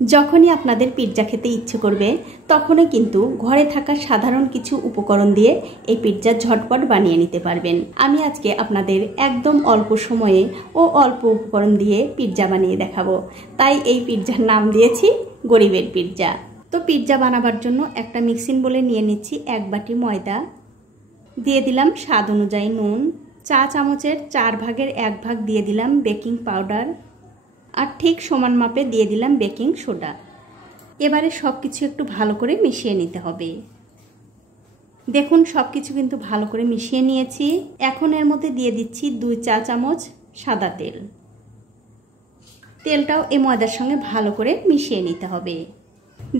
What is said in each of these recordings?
যখনই আপনাদের পিৎজা খেতে ইচ্ছে করবে তখনই কিন্তু ঘরে থাকা সাধারণ কিছু উপকরণ দিয়ে এই পিৎজা ঝটপট বানিয়ে নিতে পারবেন। আমি আজকে আপনাদের একদম অল্প সময়ে ও অল্প উপকরণ দিয়ে পিৎজা বানিয়ে দেখাবো। তাই এই পিৎজার নাম দিয়েছি গরিবের পিৎজা। তো পিৎজা বানাবার জন্য একটা মিক্সিং বোলে নিয়ে নিচ্ছি 1 বাটি ময়দা, দিয়ে দিলাম স্বাদ অনুযায়ী নুন, চা চামচের 4 ভাগের 1 ভাগ দিয়ে দিলাম বেকিং পাউডার, আর ঠিক সমান মাপে দিয়ে দিলাম বেকিং সোডা। এবারে সব কিছু একটু ভালো করে মিশিয়ে নিতে হবে। দেখুন সব কিছু কিন্তু ভালো করে মিশিয়ে নিয়েছি। এখন এর মধ্যে দিয়ে দিচ্ছি 2 চা চামচ সাদা তেল। তেলটাও এই ময়দার সঙ্গে ভালো করে মিশিয়ে নিতে হবে।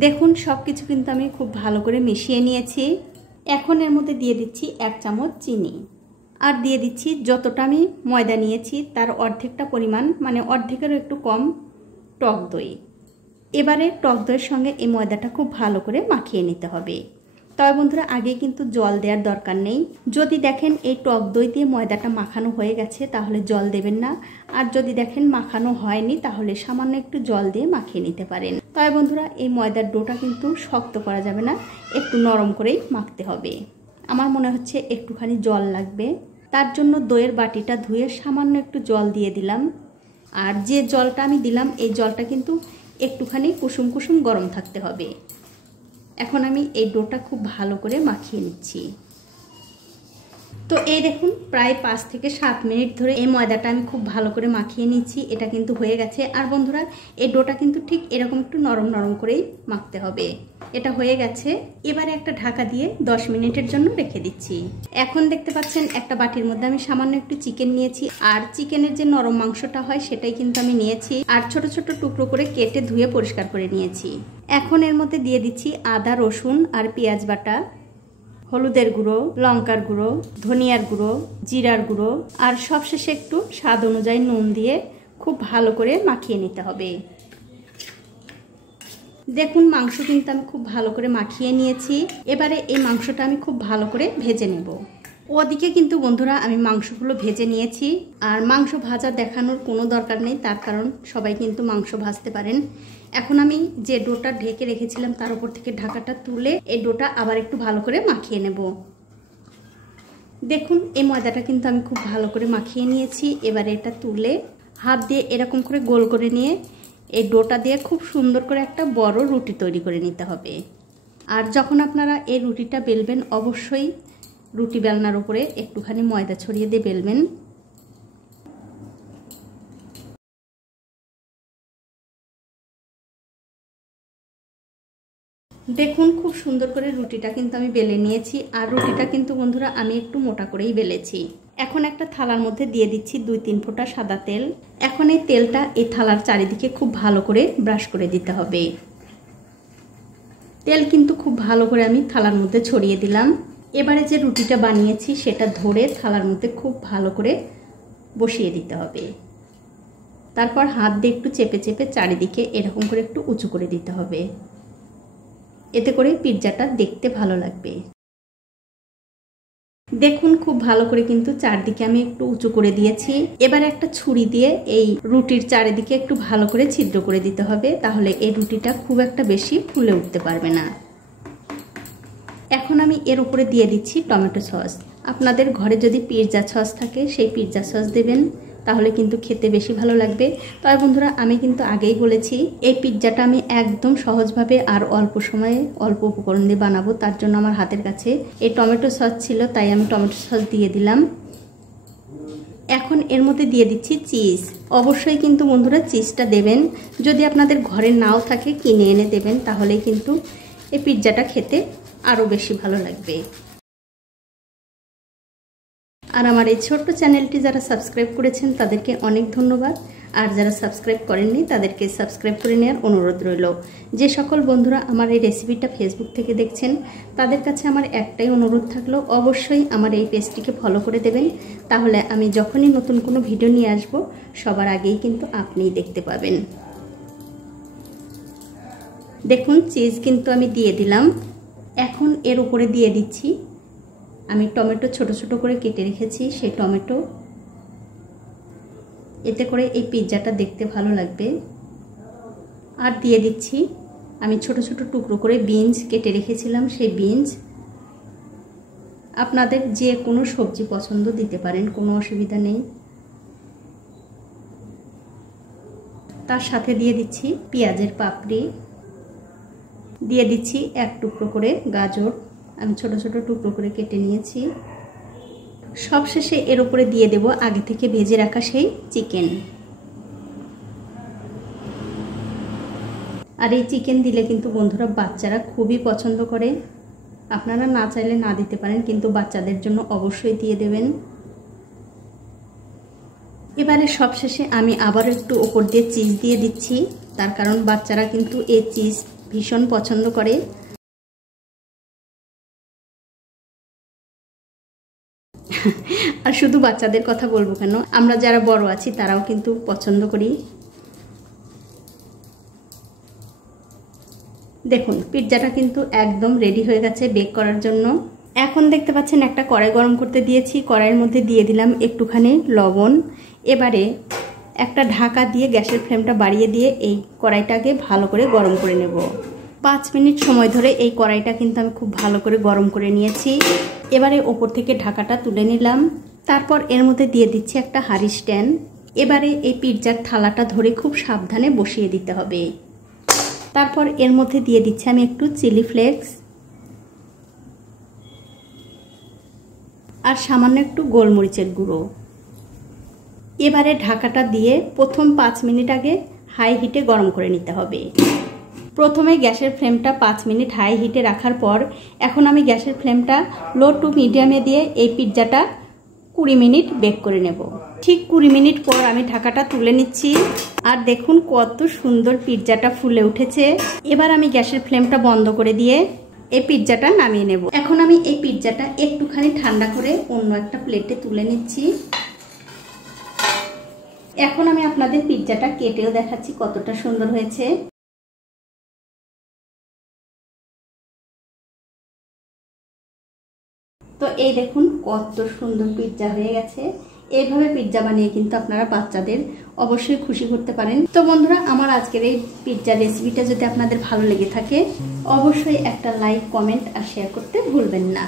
দেখুন সব কিছু কিন্তু আমি খুব ভালো করে মিশিয়ে নিয়েছি। এখন এর মধ্যে দিয়ে দিচ্ছি 1 চামচ চিনি, আর দিয়ে দিচ্ছি যতটা আমি ময়দা নিয়েছি তার অর্ধেকটা পরিমাণ, মানে অর্ধেকেরও একটু কম টক দই। এবারে টক দইয়ের সঙ্গে এই ময়দাটা খুব ভালো করে মাখিয়ে নিতে হবে। তবে বন্ধুরা আগে কিন্তু জল দেওয়ার দরকার নেই। যদি দেখেন এই টক দই দিয়ে ময়দাটা মাখানো হয়ে গেছে তাহলে জল দেবেন না, আর যদি দেখেন মাখানো হয়নি তাহলে সামান্য একটু জল দিয়ে মাখিয়ে নিতে পারেন। তবে বন্ধুরা এই ময়দার ডোটা কিন্তু শক্ত করা যাবে না, একটু নরম করেই মাখতে হবে। আমার মনে হচ্ছে একটুখানি জল লাগবে, তার জন্য দইয়ের বাটিটা ধুয়ে সামান্য একটু জল দিয়ে দিলাম। আর যে জলটা আমি দিলাম এই জলটা কিন্তু একটুখানি কুসুম কুসুম গরম থাকতে হবে। এখন আমি এই ডোটা খুব ভালো করে মাখিয়ে নিচ্ছি। তো এই দেখুন প্রায় 5 থেকে 7 মিনিট ধরে এই ময়দাটা আমি খুব ভালো করে মাখিয়ে নিচ্ছি। এটা কিন্তু হয়ে গেছে। আর বন্ধুরা এই ডোটা কিন্তু ঠিক এরকম একটু নরম নরম করেই মাখতে হবে। এটা হয়ে গেছে। এবারে একটা ঢাকা দিয়ে 10 মিনিটের জন্য রেখে দিচ্ছি। এখন দেখতে পাচ্ছেন একটা বাটির মধ্যে আমি সামান্য একটু চিকেন নিয়েছি, আর চিকেনের যে নরম মাংসটা হয় সেটাই কিন্তু আমি নিয়েছি, আর ছোট ছোট টুকরো করে কেটে ধুয়ে পরিষ্কার করে নিয়েছি। এখন এর মধ্যে দিয়ে দিচ্ছি আদা, রসুন আর পেঁয়াজ বাটা, হলুদের গুঁড়ো, লঙ্কার গুঁড়ো, ধনিয়ার গুঁড়ো, জিরার গুঁড়ো, আর সবশেষে একটু স্বাদ অনুযায়ী নুন দিয়ে খুব ভালো করে মাখিয়ে নিতে হবে। দেখুন মাংস কিন্তু আমি খুব ভালো করে মাখিয়ে নিয়েছি। এবারে এই মাংসটা আমি খুব ভালো করে ভেজে নেব। ওদিকে কিন্তু বন্ধুরা আমি মাংসগুলো ভেজে নিয়েছি, আর মাংস ভাজা দেখানোর কোনো দরকার নেই, তার কারণ সবাই কিন্তু মাংস ভাজতে পারেন। এখন আমি যে ডোটা ঢেকে রেখেছিলাম তার উপর থেকে ঢাকাটা তুলে এই ডোটা আবার একটু ভালো করে মাখিয়ে নেব। দেখুন এই ময়দাটা কিন্তু আমি খুব ভালো করে মাখিয়ে নিয়েছি। এবারে এটা তুলে হাত দিয়ে এরকম করে গোল করে নিয়ে এই ডোটা দিয়ে খুব সুন্দর করে একটা বড় রুটি তৈরি করে নিতে হবে। আর যখন আপনারা এই রুটিটা বেলবেন অবশ্যই রুটি বেলনার উপরে একটুখানি ময়দা ছড়িয়ে দিয়ে বেলবেন। দেখুন খুব সুন্দর করে রুটিটা কিন্তু আমি বেলে নিয়েছি, আর রুটিটা কিন্তু বন্ধুরা আমি একটু মোটা করেই বেলেছি। এখন একটা থালার মধ্যে দিয়ে দিচ্ছি 2-3 ফোঁটা সাদা তেল। এখন এই তেলটা এই থালার চারিদিকে খুব ভালো করে ব্রাশ করে দিতে হবে। তেল কিন্তু খুব ভালো করে আমি থালার মধ্যে ছড়িয়ে দিলাম। এবারে যে রুটিটা বানিয়েছি সেটা ধরে থালার মধ্যে খুব ভালো করে বসিয়ে দিতে হবে। তারপর হাত দিয়ে একটু চেপে চেপে চারিদিকে এরকম করে একটু উঁচু করে দিতে হবে। এতে করে পিৎজাটা দেখতে ভালো লাগবে। দেখুন খুব ভালো করে কিন্তু চারদিকে আমি একটু উঁচু করে দিয়েছি। এবার একটা ছুরি দিয়ে এই রুটির চারিদিকে একটু ভালো করে ছিদ্র করে দিতে হবে, তাহলে এই রুটিটা খুব একটা বেশি ফুলে উঠতে পারবে না। এখন আমি এর উপরে দিয়ে দিচ্ছি টমেটো সস। আপনাদের ঘরে যদি পিৎজা সস থাকে সেই পিৎজা সস দেবেন, তাহলে কিন্তু খেতে বেশি ভালো লাগবে। তবে বন্ধুরা আমি কিন্তু আগেই বলেছি এই পিৎজাটা আমি একদম সহজভাবে আর অল্প সময়ে অল্প উপকরণ দিয়ে বানাবো, তার জন্য আমার হাতের কাছে এই টমেটো সস ছিল, তাই আমি টমেটো সস দিয়ে দিলাম। এখন এর মধ্যে দিয়ে দিচ্ছি চিজ। অবশ্যই কিন্তু বন্ধুরা চিজটা দেবেন। যদি আপনাদের ঘরে নাও থাকে কিনে এনে দেবেন, তাহলেই কিন্তু এই পিৎজাটা খেতে আরও বেশি ভালো লাগবে। আর আমার এই ছোট্ট চ্যানেলটি যারা সাবস্ক্রাইব করেছেন তাদেরকে অনেক ধন্যবাদ, আর যারা সাবস্ক্রাইব করেননি তাদেরকে সাবস্ক্রাইব করে নেওয়ার অনুরোধ রইল। যে সকল বন্ধুরা আমার এই রেসিপিটা ফেসবুক থেকে দেখছেন তাদের কাছে আমার একটাই অনুরোধ থাকলো, অবশ্যই আমার এই পেজটিকে ফলো করে দেবেন, তাহলে আমি যখনই নতুন কোনো ভিডিও নিয়ে আসব সবার আগেই কিন্তু আপনিই দেখতে পাবেন। দেখুন চিজ কিন্তু আমি দিয়ে দিলাম। এখন এর উপরে দিয়ে দিচ্ছি আমি টমেটো ছোট ছোট করে কেটে রেখেছি সেই টমেটো। এতে করে এই পিৎজাটা দেখতে ভালো লাগবে। আর দিয়ে দিচ্ছি আমি ছোট ছোট টুকরো করে বিনস কেটে রেখেছিলাম, সেই বিনস। আপনাদের যে কোনো সবজি পছন্দ দিতে পারেন, কোনো অসুবিধা নেই। তার সাথে দিয়ে দিচ্ছি পেঁয়াজের পাপড়ি, দিয়ে দিচ্ছি এক টুকরো করে গাজর, আমি ছোট ছোট টুকরো করে কেটে নিয়েছি। সবশেষে এর উপরে দিয়ে দেব আগে থেকে ভেজে রাখা সেই চিকেন। আর এই চিকেন দিলে কিন্তু বন্ধুরা বাচ্চারা খুবই পছন্দ করে। আপনারা না চাইলে না দিতে পারেন, কিন্তু বাচ্চাদের জন্য অবশ্যই দিয়ে দেবেন। এবারে সবশেষে আমি আবার একটু ওপর দিয়ে চিজ দিয়ে দিচ্ছি, তার কারণ বাচ্চারা কিন্তু এই চিজ ভীষণ পছন্দ করে। আর শুধু বাচ্চাদের কথা বলবো কেন, আমরা যারা বড় আছি তারাও কিন্তু পছন্দ করি। দেখুন পিৎজাটা কিন্তু একদম রেডি হয়ে গেছে বেক করার জন্য। এখন দেখতে পাচ্ছেন একটা কড়াই গরম করতে দিয়েছি, কড়াইয়ের মধ্যে দিয়ে দিলাম একটুখানি লবণ। এবারে একটা ঢাকা দিয়ে গ্যাসের ফ্লেমটা বাড়িয়ে দিয়ে এই কড়াইটাকে ভালো করে গরম করে নেব। 5 মিনিট সময় ধরে এই কড়াইটা কিন্তু আমি খুব ভালো করে গরম করে নিয়েছি। এবারে ওপর থেকে ঢাকাটা তুলে নিলাম। তারপর এর মধ্যে দিয়ে দিচ্ছি একটা হাঁড়ি স্ট্যান্ড। এবারে এই পিৎজার থালাটা ধরে খুব সাবধানে বসিয়ে দিতে হবে। তারপর এর মধ্যে দিয়ে দিচ্ছি আমি একটু চিলি ফ্লেক্স আর সামান্য একটু গোলমরিচের গুঁড়ো। এবারে ঢাকাটা দিয়ে প্রথম 5 মিনিট আগে হাই হিটে গরম করে নিতে হবে। প্রথমে গ্যাসের ফ্লেমটা 5 মিনিট হাই হিটে রাখার পর এখন আমি গ্যাসের ফ্লেমটা লো টু মিডিয়ামে দিয়ে এই পিৎজাটা 20 মিনিট বেক করে নেব। ঠিক 20 মিনিট পর আমি ঢাকাটা তুলে নিচ্ছি। আর দেখুন কত সুন্দর পিৎজাটা ফুলে উঠেছে। এবার আমি গ্যাসের ফ্লেমটা বন্ধ করে দিয়ে এই পিৎজাটা নামিয়ে নেব। এখন আমি এই পিৎজাটা একটুখানি ঠান্ডা করে অন্য একটা প্লেটে তুলে নিচ্ছি। এখন আমি আপনাদের পিৎজাটা কেটেও দেখাচ্ছি কতটা সুন্দর হয়েছে। তো এই দেখুন কত সুন্দর পিৎজা হয়ে গেছে। এইভাবে পিৎজা বানিয়ে কিন্তু আপনারা বাচ্চাদের অবশ্যই খুশি করতে পারেন। তো বন্ধুরা, আমার আজকের এই পিৎজা রেসিপিটা যদি আপনাদের ভালো লেগে থাকে অবশ্যই একটা লাইক, কমেন্ট আর শেয়ার করতে ভুলবেন না।